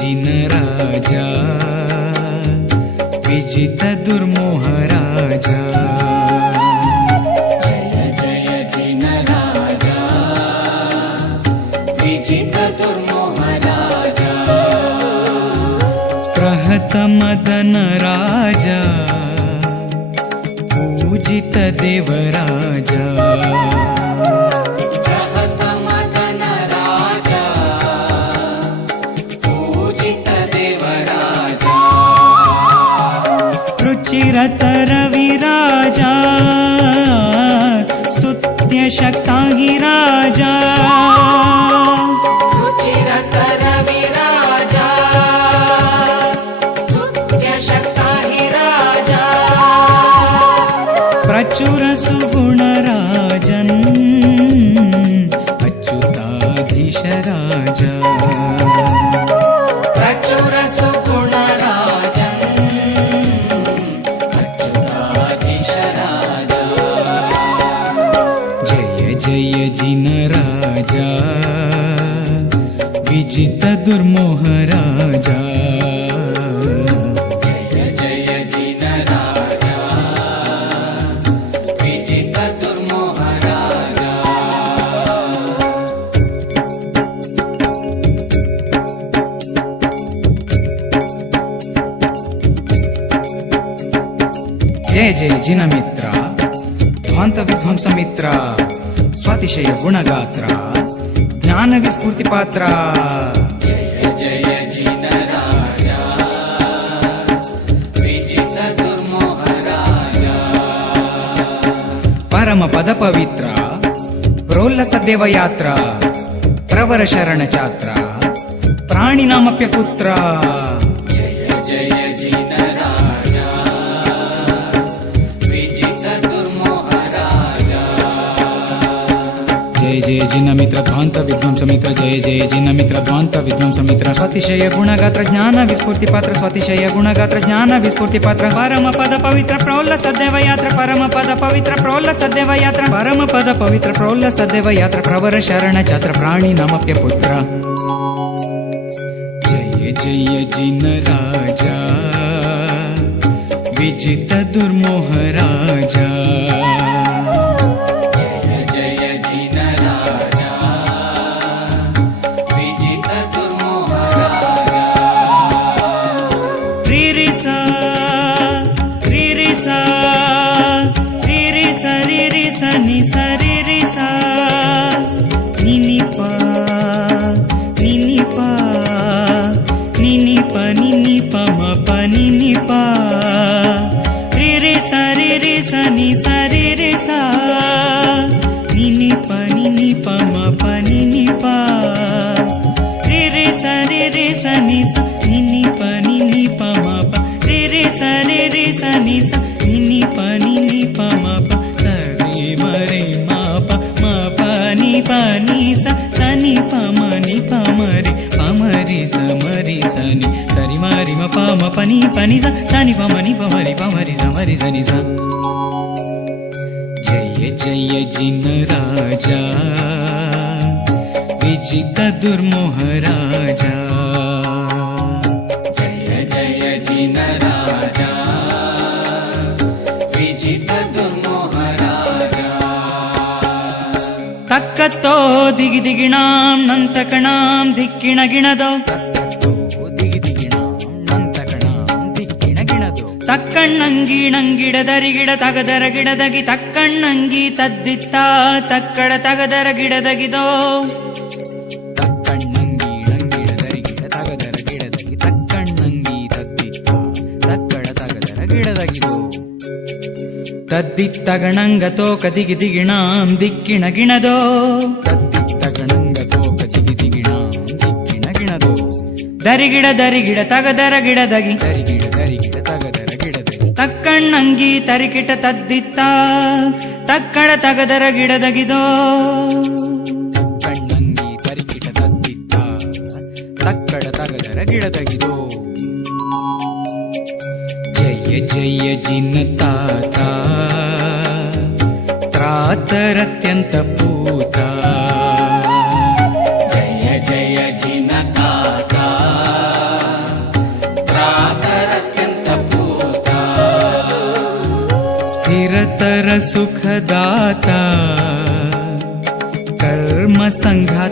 जिन राजा विजित दुर्मोह राजा। जय जिनराजा विजित दुर्मोहराजा प्रहतमदन राजा पूजित देवराजा चिरतरविराजा स्तुत्यशक्ता गिराजा प्रचुरसुगुणराजन् अच्युताधीशराजा। विजित दुर्मोह राजा जय जय जिन राजा विजित दुर्मोह राजा ಜಾಹ್ನವಿ ಸ್ಫೂರ್ತಿ ಪಾತ್ರ. ಜಯ ಜಯ ಜಿನ ರಾಜ ವಿಜಿತ ಪರಮ ಪದ ಪವಿತ್ರ. ಪ್ರೋಲ್ಲಸ ದೇವಯಾತ್ರ. ಪ್ರವರ ಶರಣ ಛಾತ್ರ ಪ್ರಾಣಿನಾಮಪ್ಯ ಪುತ್ರ. జయ జినమిత్ర ధ్వాంత విధ్వంసమిత్ర జయ జయ జినమిత్ర ధ్వాంత విధ్వంసమిత్ర స్వతిశయ గుణగాత్ర జ్ఞాన విస్ఫూర్తి పాత్ర స్వతిశయ గుణగాత్ర జ్ఞాన విస్ఫూర్తి పాత్ర పరమ పద పవిత్ర ప్రౌల్ల సదేవ యాత్ర పరమ పద పవిత్ర ప్రౌల్ల సదేవ యాత్ర పరమ పద పవిత్ర ప్రౌల్ల సదేవ యాత్ర ప్రవర శరణ చాత్ర ప్రాణి నమప్య పుత్ర జయ జయ జిన రాజా విజిత దుర్మోహ రాజా రిరిస నిస రిరిసా నినిప నినిప నినిప నినిప మప నినిప రిరిస రిరిస నిస రిరిసా నినిప నినిప మప నినిప రిరి సరి రి సని స నిని ప నిని మ ప. సరి సని స ని ప సని పమని పమరి పమరి సమరి మ సరి సని స స. జయ జయ జిన రాజా విజిత దుర్మోహ రాజా. ದಿಗಿ ದಿಗಿಣಾಂ ನಂತಕಣಾಂ ದಿಕ್ಕಿಣ ಗಿಣದೋ ದಿಗಿ ದಿಗಿಣಾಂ ನಂತಕಣಾಂ ದಿಕ್ಕಿಣ ಗಿಣದೋ ತಕ್ಕಣ್ಣಂಗಿ ನಂಗಿಡ ದರಿಗಿಡ ತಗದರ ಗಿಡದಗಿ ತಕ್ಕಣ್ಣಂಗಿ ತದ್ದಿತ್ತ ತಕ್ಕಡ ತಗದರ ಗಿಡದಗಿದೋ ತಕ್ಕಣ್ಣಂಗಿ ನಂಗಿಡ ದರಿಗಿಡ ತಗದರ ಗಿಡದಗಿ ತಕ್ಕಣ್ಣಂಗಿ ತದ್ದಿತ್ತ ತಕ್ಕಡ ತಗದರ ಗಿಡದಗಿದೋ ತದ್ದಿತ್ತಗಣಂಗತೋ ಕದಿಗಿ ದಿಗಿಣಾಂ ದಿಕ್ಕಿಣ ಗಿಣದೋ ತದ್ದಿತ್ತಗಣಂಗತೋ ಕದಿಗಿ ತಿಗಿಣ ಚಿಕ್ಕಿಣ ಗಿಣದೋ ದರಿಗಿಡ ದರಿಗಿಡ ತಗದರ ಗಿಡದಗಿ. ದರಿಗಿಡ ದರಿಗಿಡ ತಗದರ ಗಿಡದಗಿ. ತಕ್ಕಣ್ಣಂಗಿ ತರಿಕಿಟ ತದ್ದಿತ್ತ. ತಕ್ಕಡ ತಗದರ ಗಿಡದಗಿದೋ. ತಕ್ಕಣ್ಣಂಗಿ ತರಿಕಿಟ ತದ್ದಿತ್ತ. ತಕ್ಕಡ ತಗದರ ಗಿಡದಗಿದೋ. ಜಯ ಜಯ ಜಿನ ತಾತ. ತ್ರಾತರತ್ಯಂತ ಪೂತ. जय जिनकाता प्रातरत्यन्तभूता स्थिरतरसुखदाता। कर्मसङ्घातघाता।